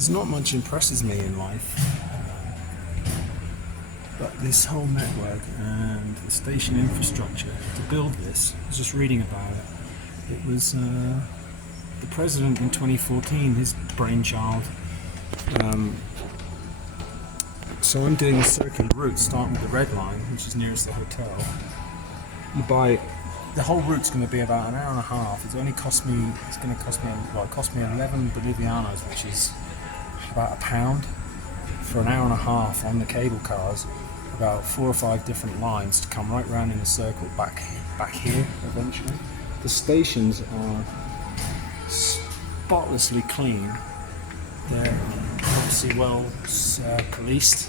There's not much impresses me in life, but this whole network and the station infrastructure to build this, I was just reading about it. It was the president in 2014, his brainchild. So I'm doing a circular route, starting with the Red Line, which is nearest the hotel. The whole route's going to be about an hour and a half. It's going to cost me 11 bolivianos, which is about £1 for an hour and a half on the cable cars, about 4 or 5 different lines to come right round in a circle back here eventually. The stations are spotlessly clean. They're obviously well policed.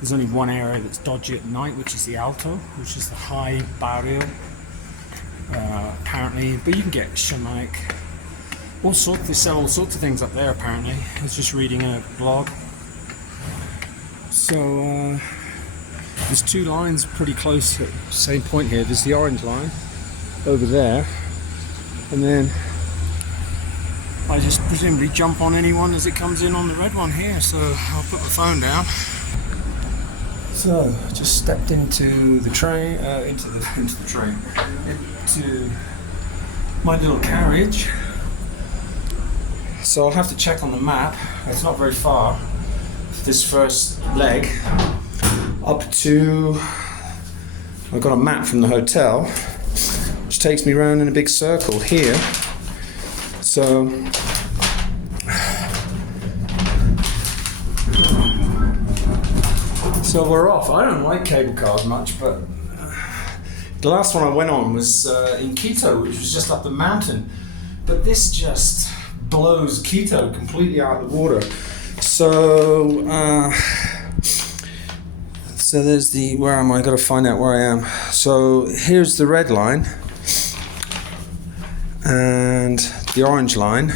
There's only one area that's dodgy at night, which is the Alto, which is the high barrio. Apparently, but you can get Shamanic, they sell all sorts of things up there apparently. I was just reading a blog. So there's 2 lines pretty close at the same point here. There's the orange line over there, and then I just presumably jump on anyone as it comes in on the red one here, so I'll put my phone down. So just stepped into the train, into my little carriage. So I'll have to check on the map. It's not very far, this first leg, up to, I've got a map from the hotel, which takes me around in a big circle here. So we're off. I don't like cable cars much, but the last one I went on was in Quito, which was just up the mountain. But this just blows Quito completely out of the water. So there's the, where am I? I've got to find out where I am. So here's the red line and the orange line.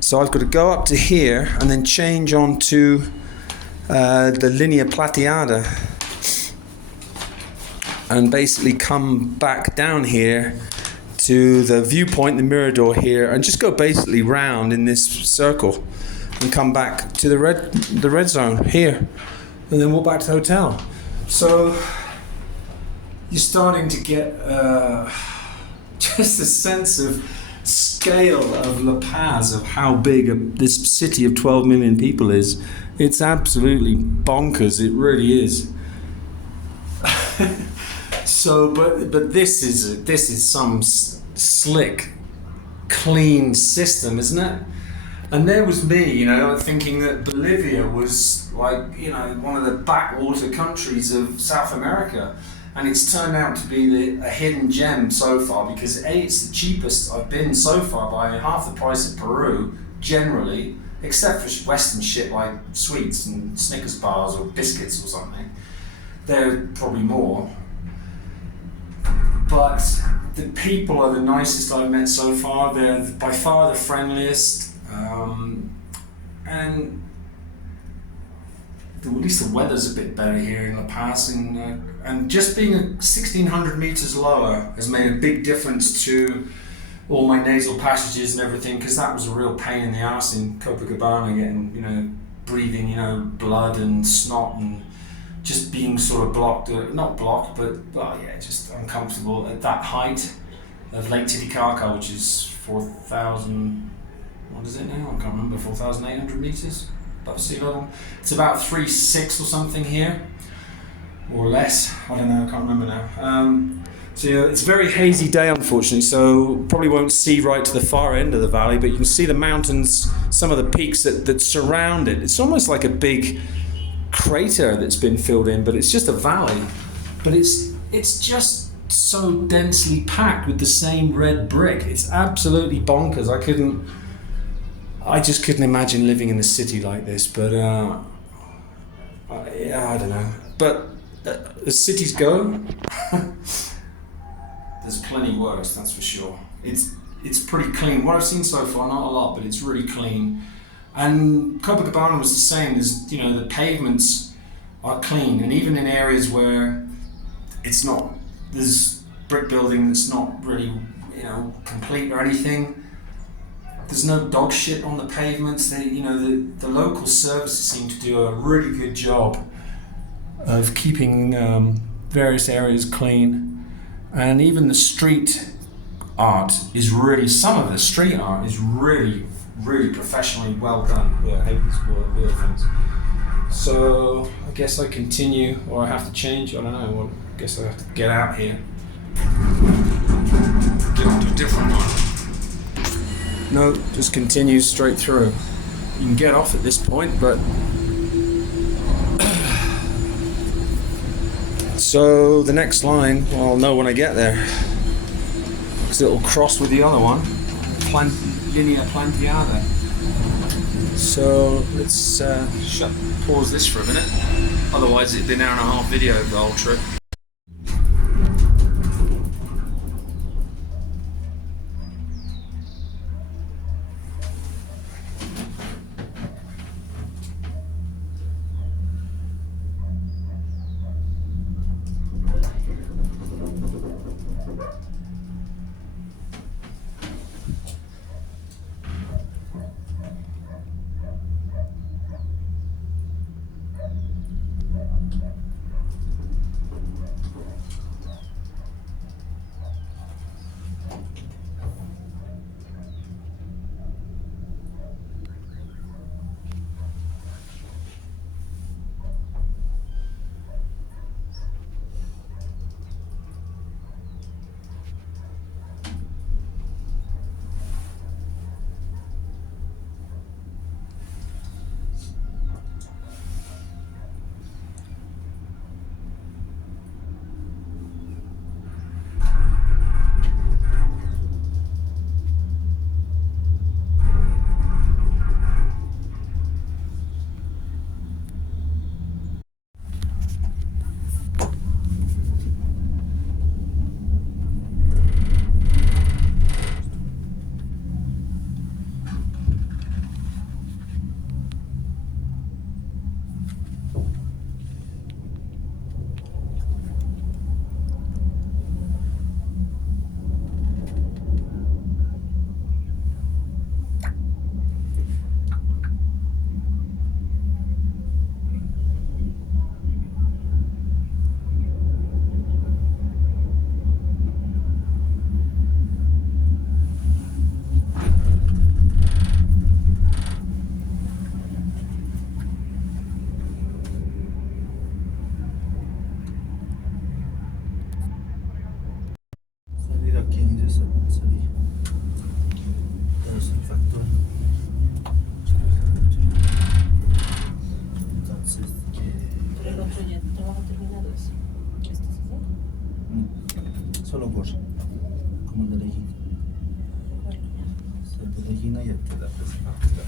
So I've got to go up to here and then change on to the Linea Plateada and basically come back down here to the viewpoint, the Mirador here, and just go basically round in this circle and come back to the red zone here, and then walk back to the hotel. So you're starting to get just a sense of scale of La Paz, of how big this city of 12 million people is. It's absolutely bonkers. It really is. So, but this is some slick, clean system, isn't it? And there was me, thinking that Bolivia was like, one of the backwater countries of South America. And it's turned out to be a hidden gem so far, because A, it's the cheapest I've been so far by half the price of Peru, generally, except for Western shit like sweets and Snickers bars or biscuits or something. They're probably more. But the people are the nicest I've met so far. They're by far the friendliest, and at least the weather's a bit better here in La Paz. And just being 1,600 meters lower has made a big difference to all my nasal passages and everything, because that was a real pain in the ass in Copacabana, getting, breathing, blood and snot and just being sort of blocked, not blocked, but just uncomfortable at that height of Lake Titicaca, which is 4,000, what is it now? I can't remember, 4,800 meters above sea level. It's about 3.6 or something here, or less, I don't know, I can't remember now. So it's a very hazy day, unfortunately, so probably won't see right to the far end of the valley, but you can see the mountains, some of the peaks that surround it. It's almost like a big crater that's been filled in, but it's just a valley. But it's just so densely packed with the same red brick. It's absolutely bonkers. I just couldn't imagine living in a city like this, but I don't know. But as cities go, there's plenty worse, that's for sure. It's pretty clean. What I've seen so far, not a lot, but it's really clean. And Copacabana was the same. The pavements are clean, and even in areas where there's brick building that's not really, complete or anything, There's no dog shit on the pavements. The local services seem to do a really good job of keeping various areas clean, and even the street art is really, some of the street art is really, really professionally well done. Yeah, I hate these wheel things. So I guess I continue, or I have to change. I don't know. Well, I guess I have to get out here, get onto a different one. No, just continues straight through. You can get off at this point, but so the next line, well, I'll know when I get there, because it'll cross with the other one, Linea Planteada. So let's pause this for a minute. Otherwise, it'd be an hour and a half video of the whole trip. Solo corre, como el de Regina. El de Regina y el de la prefectura.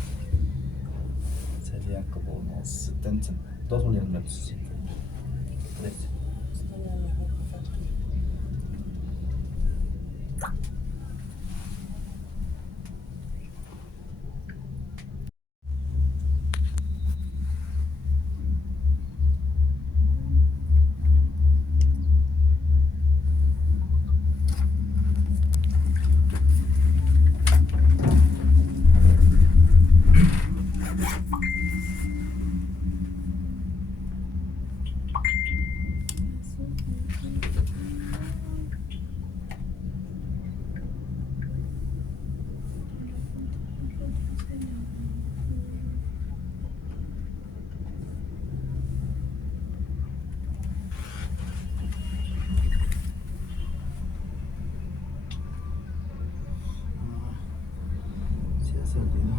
Serían como unos 70, 2 millones, sí, 13. Sí, ha salido.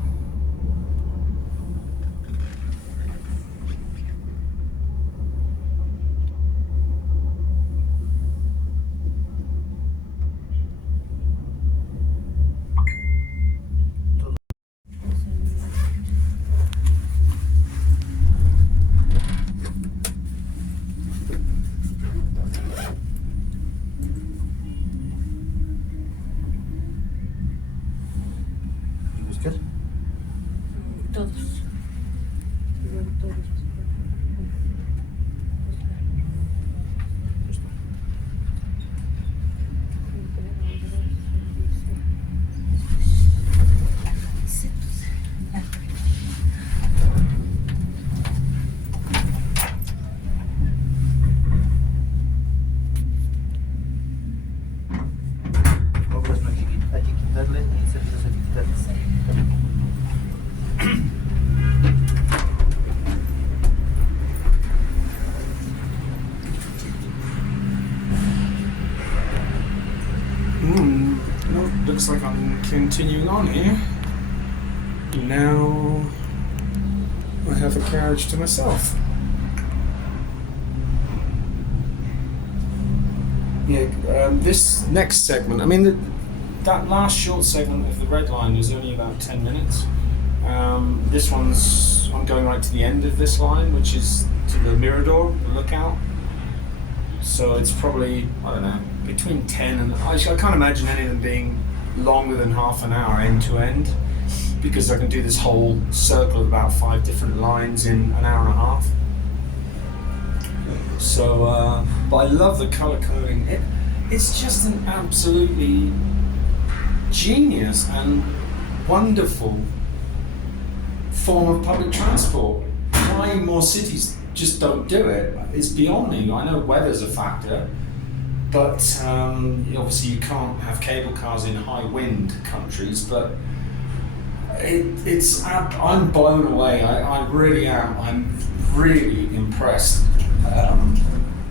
¿Buscar? Todos. Todos. continuing on here. Now I have a carriage to myself. Yeah, this next segment, I mean, that last short segment of the Red Line was only about 10 minutes. This one's, I'm going right to the end of this line, which is to the Mirador, the lookout. So it's probably, I don't know, between 10 and, I can't imagine any of them being longer than half an hour end to end, because I can do this whole circle of about 5 different lines in an hour and a half. So, but I love the colour coding. It's just an absolutely genius and wonderful form of public transport. Why more cities just don't do it is beyond me. I know weather's a factor, but obviously you can't have cable cars in high wind countries, but I'm blown away. I really am. I'm really impressed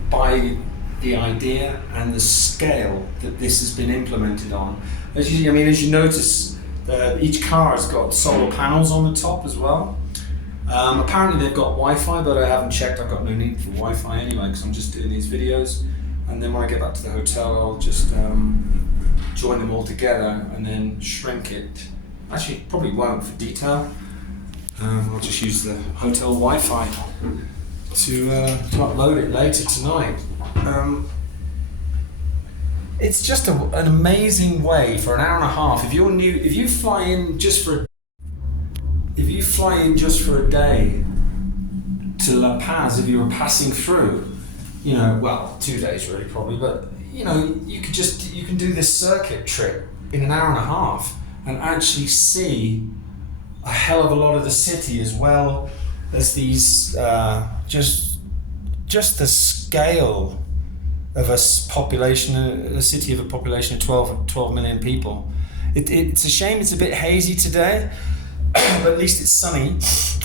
by the idea and the scale that this has been implemented on. As you notice, each car has got solar panels on the top as well. Apparently they've got Wi-Fi, but I haven't checked. I've got no need for Wi-Fi anyway, because I'm just doing these videos. And then when I get back to the hotel, I'll just join them all together and then shrink it. Actually, probably won't for detail. I'll just use the hotel Wi-Fi to upload it later tonight. It's just an amazing way for an hour and a half. If you fly in just for a day to La Paz, if you were passing through, 2 days really probably, but you can do this circuit trip in an hour and a half and actually see a hell of a lot of the city, as well as these just the scale of a city of a population of 12 million people. It's a shame it's a bit hazy today, but at least it's sunny,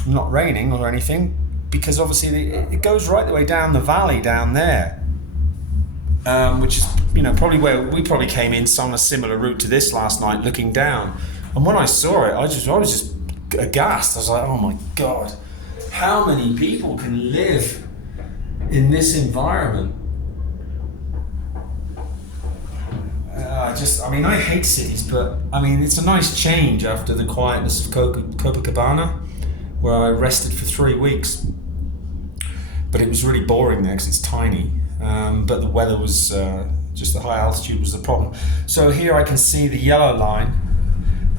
not raining or anything, because obviously it goes right the way down the valley down there, which is probably where we probably came in on a similar route to this last night, looking down. And when I saw it, I was just aghast. I was like, oh my God, how many people can live in this environment? I hate cities, but it's a nice change after the quietness of Copacabana, where I rested for 3 weeks. But it was really boring there because it's tiny. But the weather was, just the high altitude was the problem. So here I can see the yellow line.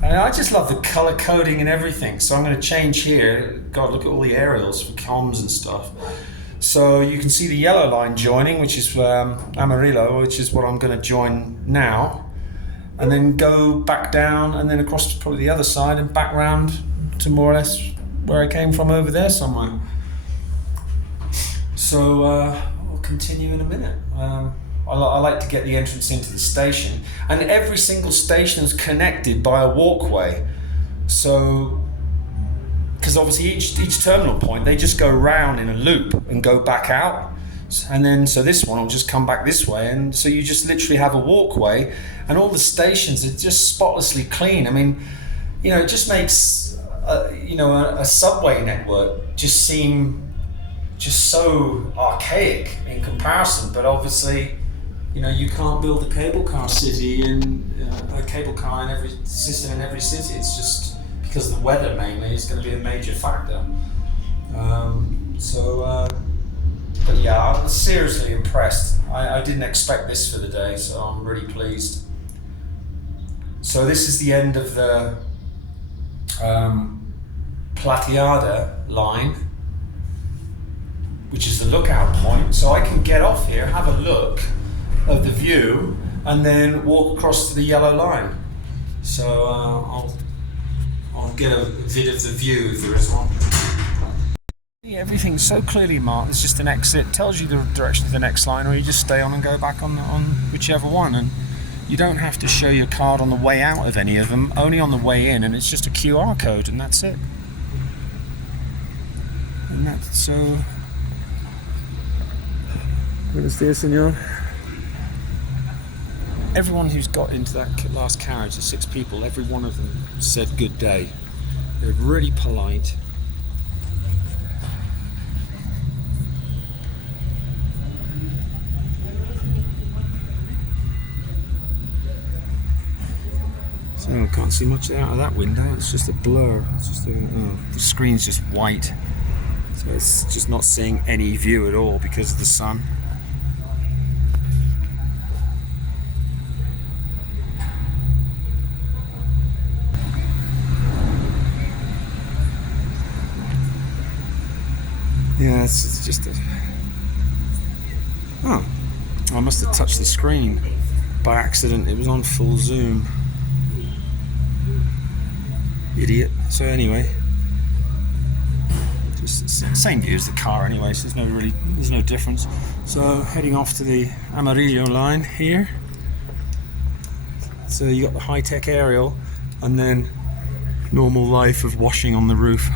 And I just love the color coding and everything. So I'm going to change here. God, look at all the aerials for comms and stuff. So you can see the yellow line joining, which is Amarillo, which is what I'm going to join now. And then go back down and then across to probably the other side and back round to more or less where I came from over there somewhere. So we'll continue in a minute. I like to get the entrance into the station, and every single station is connected by a walkway. So, because obviously each terminal point, they just go round in a loop and go back out. And then, so this one will just come back this way, and so you just literally have a walkway, and all the stations are just spotlessly clean. It just makes a subway network just seem just so archaic in comparison. But obviously, you can't build a cable car city and a cable car in every system in every city. It's just because the weather mainly is going to be a major factor. But yeah, I was seriously impressed. I didn't expect this for the day, so I'm really pleased. So this is the end of the Plateada line, which is the lookout point. So I can get off here, have a look of the view, and then walk across to the yellow line. So I'll get a vid of the view if there is one. Everything's so clearly marked. There's just an exit, tells you the direction of the next line, or you just stay on and go back on whichever one. And you don't have to show your card on the way out of any of them, only on the way in, and it's just a QR code, and that's it. And that's so. Buenos días, señor. everyone who's got into that last carriage, the 6 people, every one of them said good day. They're really polite. So I can't see much out of that window. It's just a blur. It's just the screen's just white, so it's just not seeing any view at all because of the sun. Yeah, it's just a... Oh, I must have touched the screen by accident. It was on full zoom. Idiot. So anyway, just same view as the car anyway, so there's no difference. So heading off to the Amarillo line here. So you got the high-tech aerial and then normal life of washing on the roof.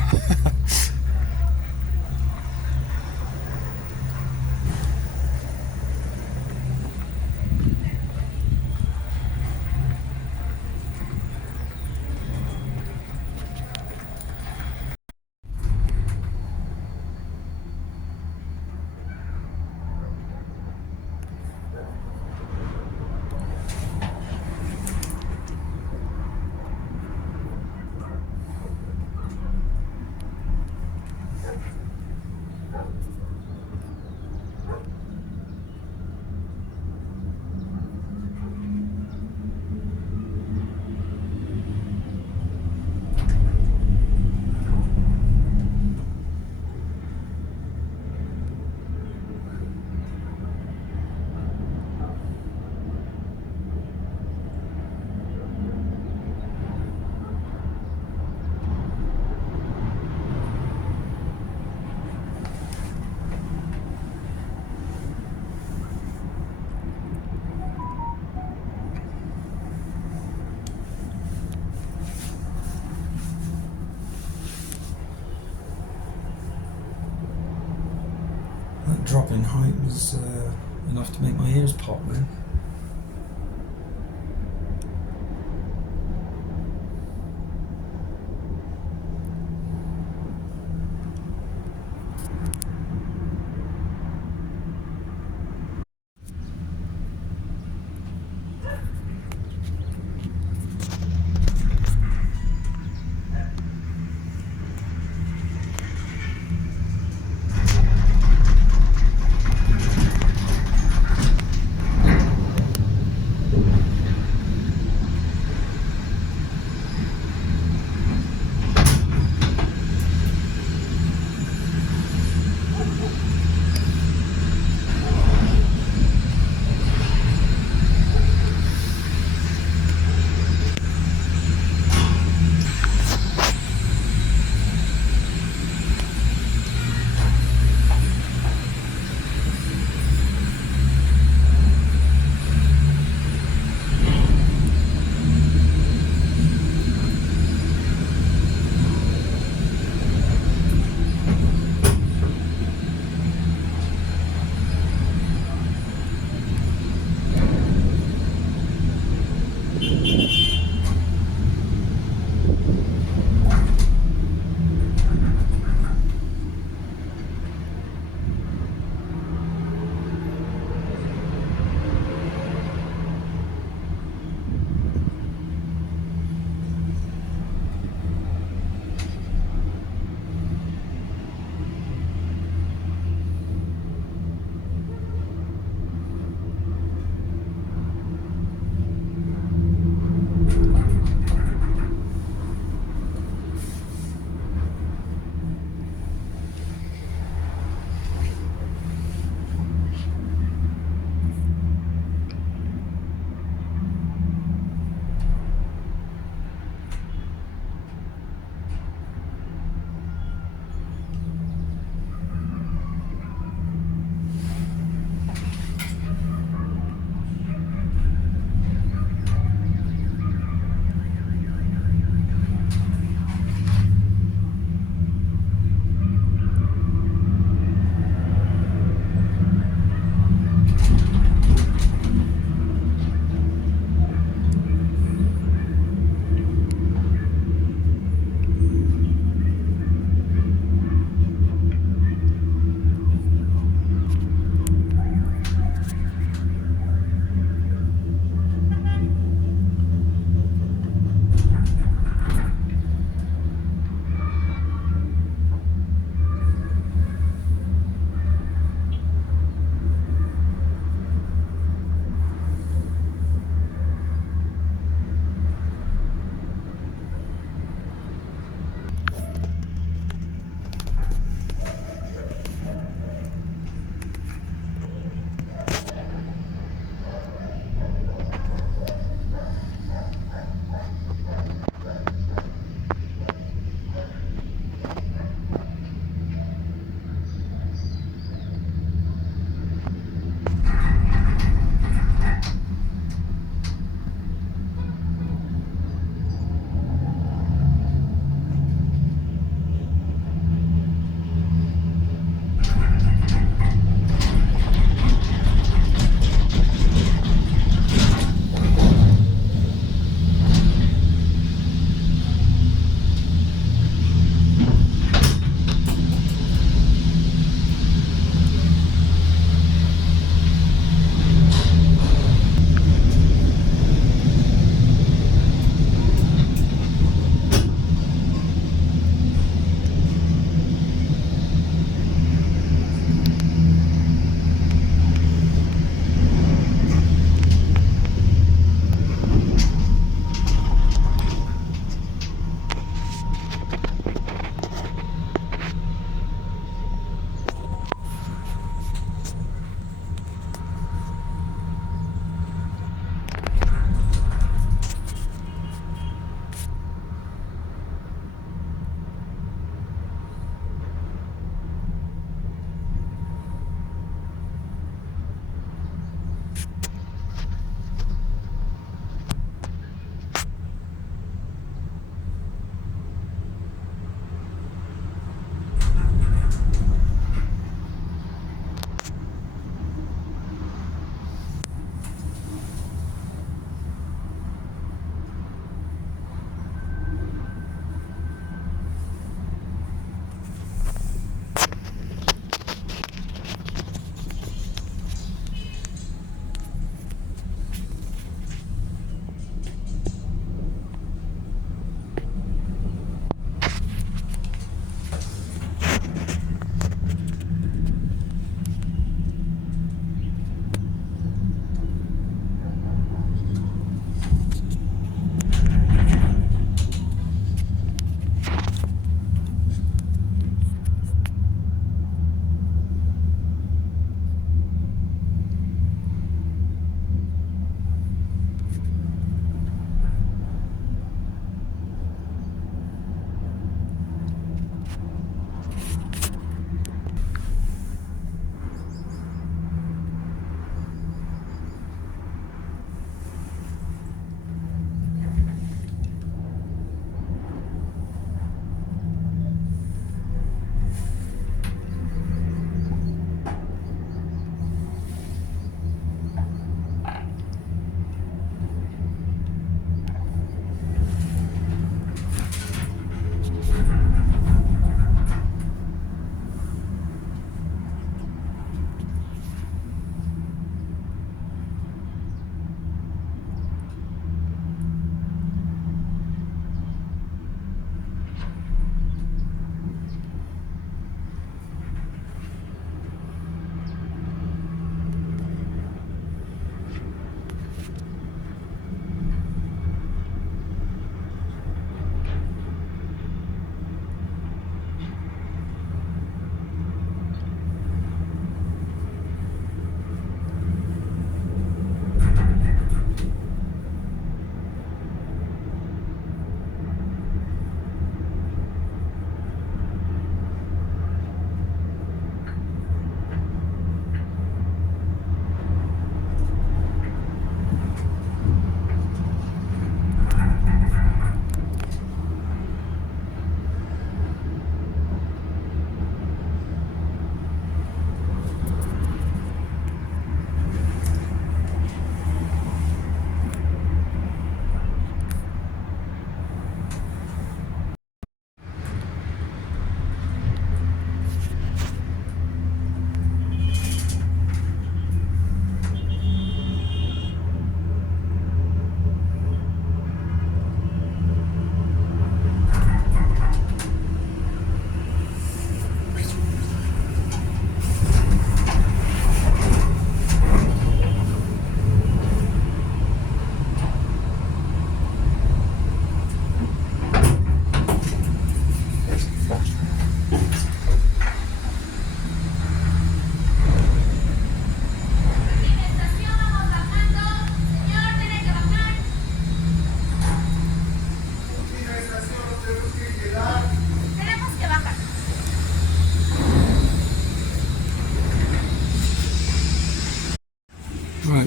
That drop in height was enough to make my ears pop then.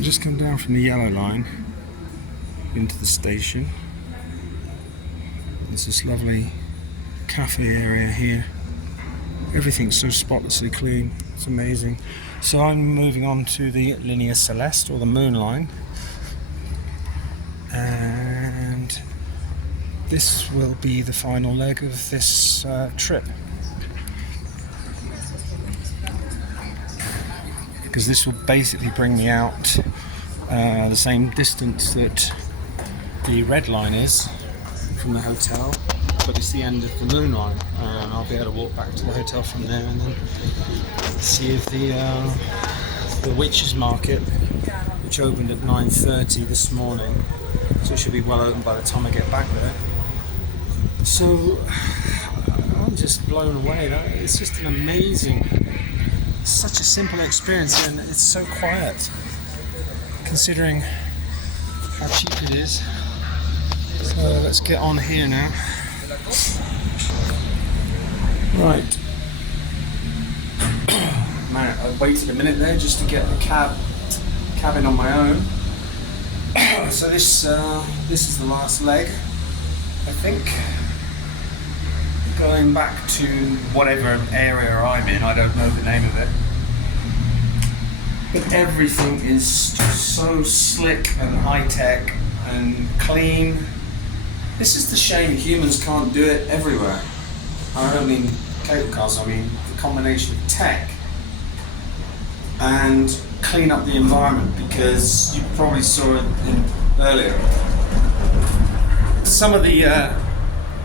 just come down from the yellow line into the station. There's this lovely cafe area here. Everything's so spotlessly clean. It's amazing. So I'm moving on to the Linea Celeste, or the Moon Line. And this will be the final leg of this trip. Because this will basically bring me out the same distance that the Red Line is from the hotel, but it's the end of the Moon Line, and I'll be able to walk back to the hotel from there and then see if the Witches Market, which opened at 9:30 this morning, so it should be well open by the time I get back there. So I'm just blown away. It's just an amazing, such a simple experience, and it's so quiet considering how cheap it is. So let's get on here now. Right. Man, I waited a minute there just to get the cabin on my own. So this is the last leg, I think. Going back to whatever area I'm in, I don't know the name of it. But everything is just so slick and high-tech and clean. This is the shame humans can't do it everywhere. I don't mean cable cars, I mean the combination of tech and clean up the environment, because you probably saw it earlier. Some of the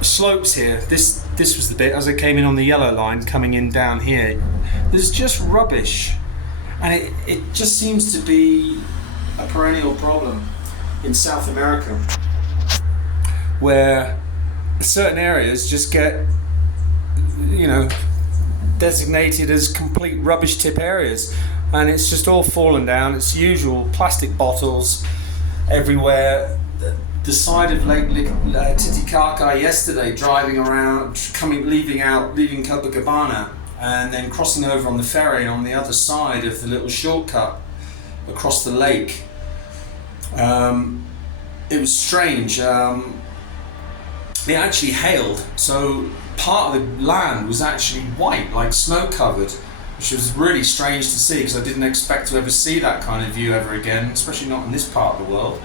slopes here, this was the bit as I came in on the yellow line coming in down here, there's just rubbish, and it just seems to be a perennial problem in South America, where certain areas just get, designated as complete rubbish tip areas, and it's just all fallen down. It's usual plastic bottles everywhere. The side of Lake Titicaca yesterday, driving around, leaving Copacabana, and then crossing over on the ferry on the other side of the little shortcut across the lake. It was strange. It actually hailed, so part of the land was actually white, like snow covered, which was really strange to see, because I didn't expect to ever see that kind of view ever again, especially not in this part of the world.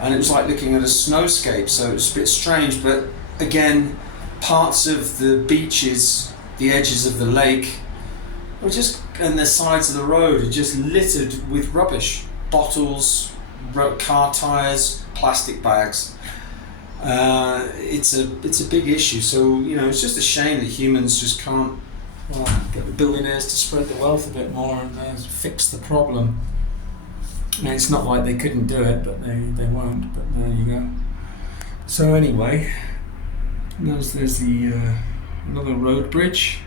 And it was like looking at a snowscape, so it was a bit strange. But again, parts of the beaches, the edges of the lake, and the sides of the road are just littered with rubbish, bottles, car tires, plastic bags. It's a big issue. So it's just a shame that humans just can't get the billionaires to spread the wealth a bit more and fix the problem. I mean, it's not like they couldn't do it, but they won't. But there you go. So anyway, there's the another road bridge.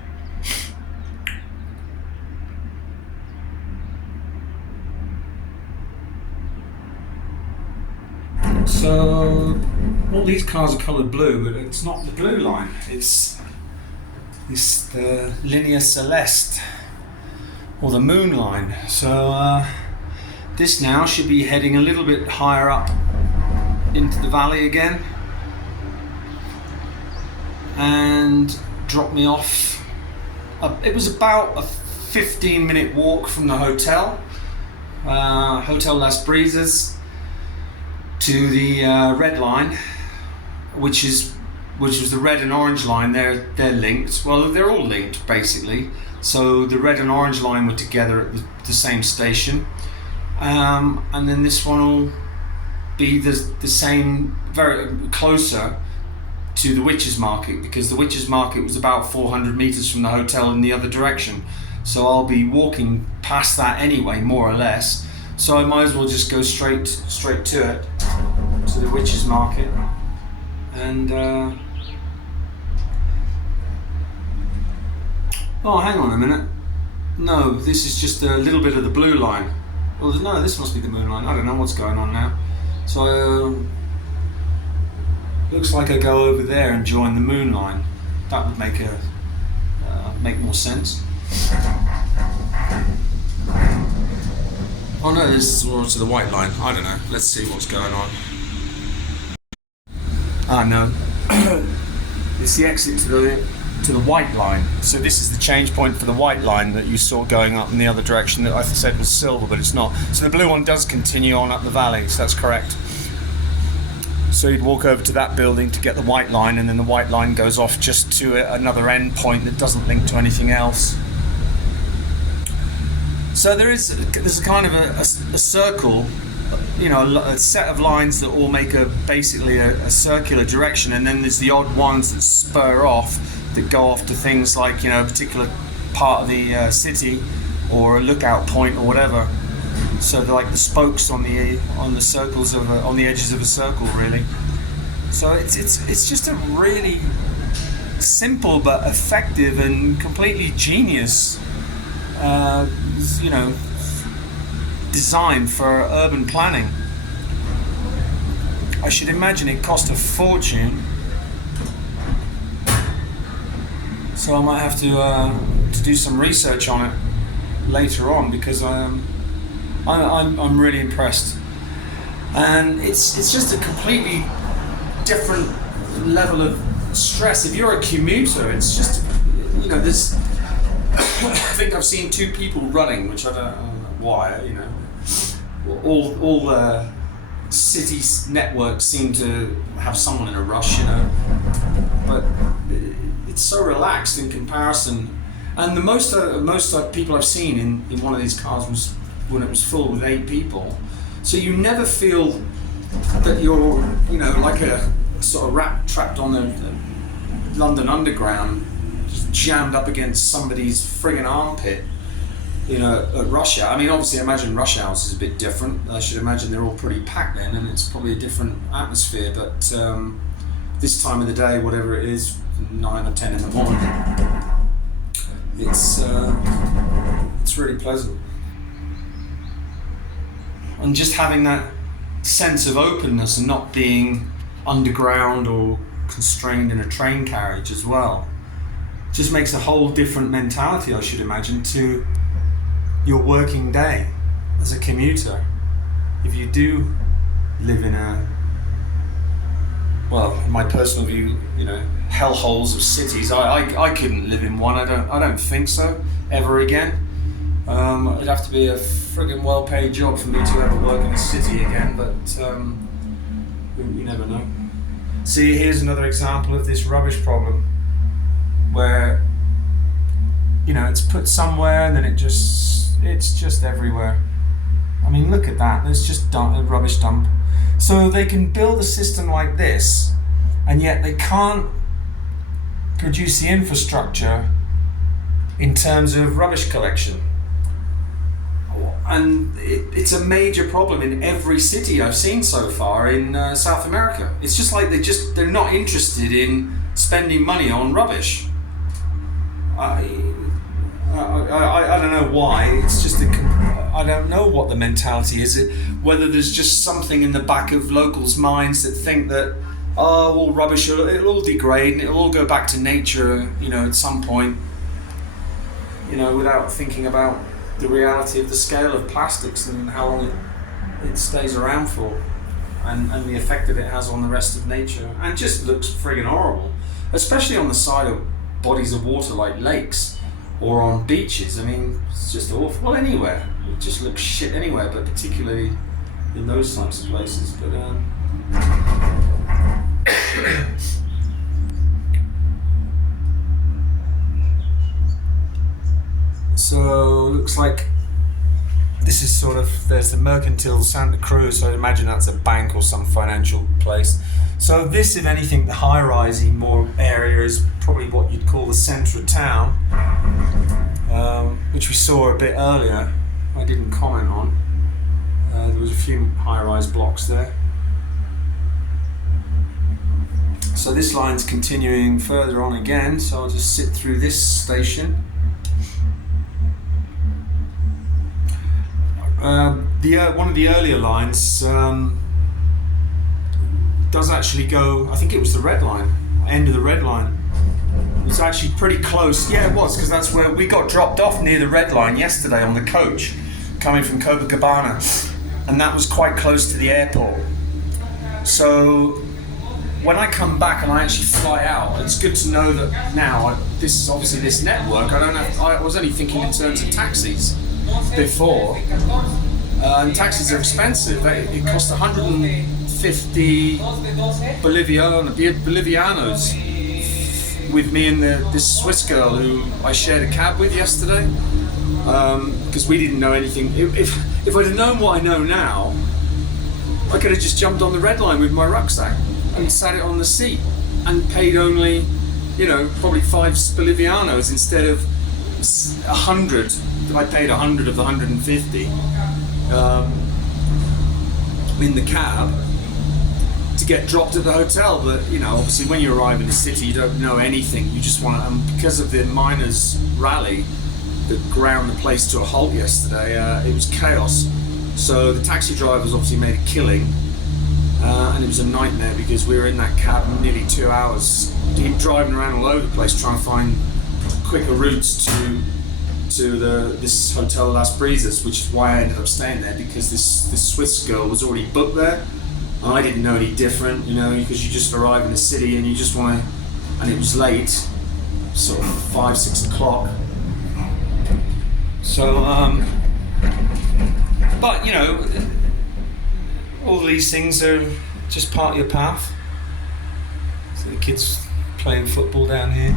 So all these cars are coloured blue, but it's not the blue line. It's the Linea Celeste, or the Moon Line. So this now should be heading a little bit higher up into the valley again and drop me off. It was about a 15-minute walk from the hotel, Hotel Las Brisas, to the Red Line, which was the red and orange line. They're linked. Well, they're all linked basically. So the red and orange line were together at the same station, and then this one will be the same, very closer to the Witches Market, because the Witches Market was about 400 meters from the hotel in the other direction. So I'll be walking past that anyway, more or less. So I might as well just go straight to it, to the Witches Market, and oh, hang on a minute. No, this is just a little bit of the blue line. Well, no, this must be the Moon Line. I don't know what's going on now. So looks like I go over there and join the Moon Line. That would make more sense. Oh no, this is more to the white line. I don't know. Let's see what's going on. Ah no. It's the exit to the white line. So this is the change point for the white line that you saw going up in the other direction that I said was silver, but it's not. So the blue one does continue on up the valley, so that's correct. So you'd walk over to that building to get the white line, and then the white line goes off just to another end point that doesn't link to anything else. So there's a kind of a circle, you know, a set of lines that all make basically a circular direction, and then there's the odd ones that spur off, that go off to things like, you know, a particular part of the city or a lookout point or whatever. So they're like the spokes on the circles on the edges of a circle, really. So it's just a really simple but effective and completely genius, you know, design for urban planning. I should imagine it cost a fortune, so I might have to do some research on it later on, because I'm really impressed, and it's just a completely different level of stress. If you're a commuter, it's just, you know, this. I think I've seen two people running, which I don't know why. You know, all city networks seem to have someone in a rush, you know, but it's so relaxed in comparison. And the most people I've seen in one of these cars was when it was full with 8 people. So you never feel that you're, you know, like a sort of rat trapped on the London Underground, just jammed up against somebody's friggin' armpit, you know, at rush hour. I mean, obviously, I imagine rush hours is a bit different. I should imagine they're all pretty packed then, and it's probably a different atmosphere. But this time of the day, whatever it is, 9 or 10 in the morning, it's really pleasant. And just having that sense of openness and not being underground or constrained in a train carriage as well, just makes a whole different mentality, I should imagine, to your working day as a commuter. If you do live in well, in my personal view, you know, hellholes of cities, I couldn't live in one. I don't think so ever again. It'd have to be a friggin' well-paid job for me to ever work in a city again, but you never know. See, here's another example of this rubbish problem, where, you know, it's put somewhere and then it's just everywhere. I mean, look at that. There's just a rubbish dump. So they can build a system like this, and yet they can't produce the infrastructure in terms of rubbish collection. And it's a major problem in every city I've seen so far in South America. It's just like they're not interested in spending money on rubbish. I don't know why. It's just I don't know what the mentality is. Whether there's just something in the back of locals' minds that think that, oh, all rubbish, it'll all degrade and it'll all go back to nature, you know, at some point, you know, without thinking about the reality of the scale of plastics and how long it stays around for, and the effect that it has on the rest of nature, and just looks friggin' horrible, especially on the side of bodies of water like lakes or on beaches. I mean, it's just awful. Well, anywhere. It just looks shit anywhere, but particularly in those types of places. But so looks like this is sort of, there's the Mercantil Santa Cruz, so I imagine that's a bank or some financial place. So this, if anything, the high-risey more area is probably what you'd call the centre of town, which we saw a bit earlier. I didn't comment on. There was a few high-rise blocks there. So this line's continuing further on again, so I'll just sit through this station. One of the earlier lines does actually go, I think it was the red line, end of the red line. It was actually pretty close. Yeah, it was, because that's where we got dropped off, near the red line yesterday on the coach, coming from Copacabana, and that was quite close to the airport. So when I come back and I actually fly out, it's good to know that now this is obviously this network. I was only thinking in terms of taxis before, and taxis are expensive. It costs 150 Bolivianos with me and this Swiss girl who I shared a cab with yesterday, because we didn't know anything. If I'd have known what I know now, I could have just jumped on the red line with my rucksack and sat it on the seat and paid only, probably 5 Bolivianos instead of 100. I paid 100 of the 150 in the cab to get dropped at the hotel. But obviously when you arrive in the city, you don't know anything. You just want to, and because of the miners' rally that ground the place to a halt yesterday, it was chaos. So the taxi drivers obviously made a killing, and it was a nightmare because we were in that cab nearly 2 hours, driving around all over the place trying to find quicker routes to this hotel Las Brisas, which is why I ended up staying there, because this Swiss girl was already booked there. And I didn't know any different, because you just arrive in the city and you just want to, and it was late, sort of 5-6 o'clock. So, but all these things are just part of your path. So the kids playing football down here.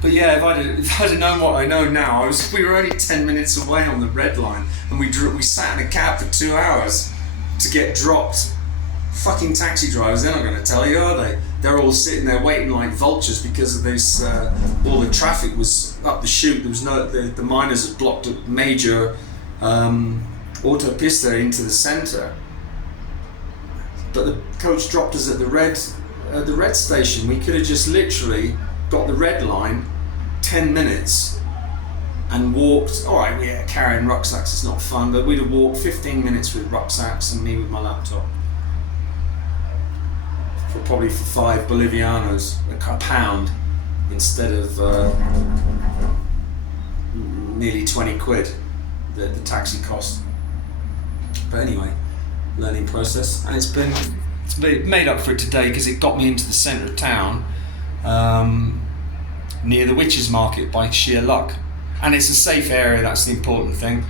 But yeah, if I'd have known what I know now, we were only 10 minutes away on the red line, and we sat in a cab for 2 hours to get dropped. Fucking taxi drivers, they're not going to tell you, are they? They're all sitting there waiting like vultures because of this. All the traffic was up the chute. There was the miners had blocked a major autopista into the centre. But the coach dropped us at the red station. We could have just literally got the red line, 10 minutes, and walked. All right, yeah, carrying rucksacks is not fun, but we'd have walked 15 minutes with rucksacks and me with my laptop. Probably for 5 Bolivianos, a pound, instead of nearly 20 quid, the taxi cost. But anyway, learning process, and it's been made up for it today because it got me into the centre of town, near the Witches Market by sheer luck, and it's a safe area. That's the important thing.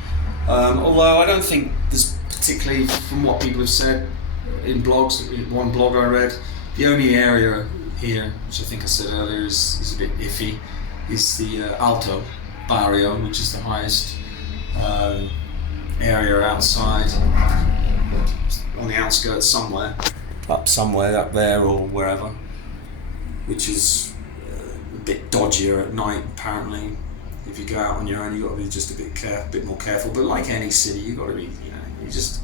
Although I don't think there's particularly, from what people have said in blogs, one blog I read, the only area here, which I think I said earlier, is a bit iffy, is the Alto Barrio, which is the highest area outside, on the outskirts somewhere, up there or wherever, which is a bit dodgier at night apparently. If you go out on your own, you've got to be just a bit more careful. But like any city, you've got to be, you just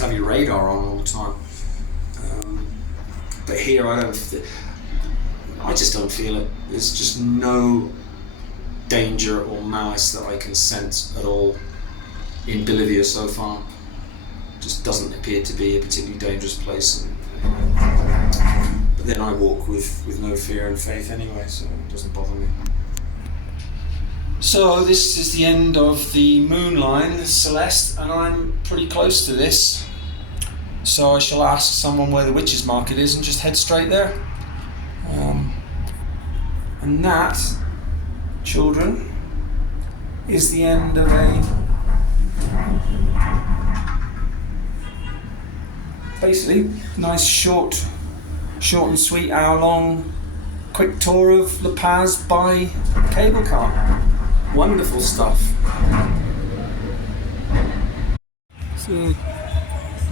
have your radar on all the time. But here I just don't feel it. There's just no danger or malice that I can sense at all in Bolivia so far. Just doesn't appear to be a particularly dangerous place. But then I walk with no fear and faith anyway, so it doesn't bother me. So this is the end of the moon line, Celeste, and I'm pretty close to this. So I shall ask someone where the Witches Market is and just head straight there. And that, children, is the end of a basically nice short and sweet hour-long quick tour of La Paz by cable car. Wonderful stuff. So,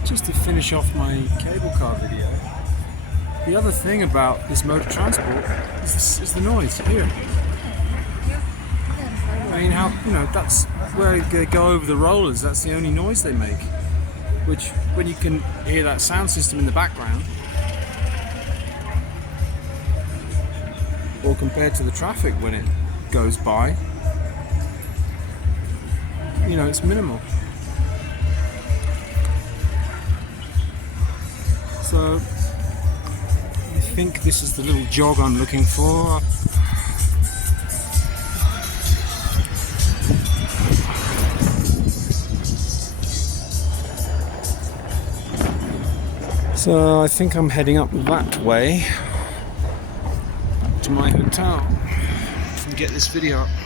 just to finish off my cable car video, the other thing about this mode of transport is the noise here. I mean, that's where they go over the rollers, that's the only noise they make. Which, when you can hear that sound system in the background, or compared to the traffic when it goes by, it's minimal. So if think this is the little jog I'm looking for. So I think I'm heading up that way to my hotel and get this video up.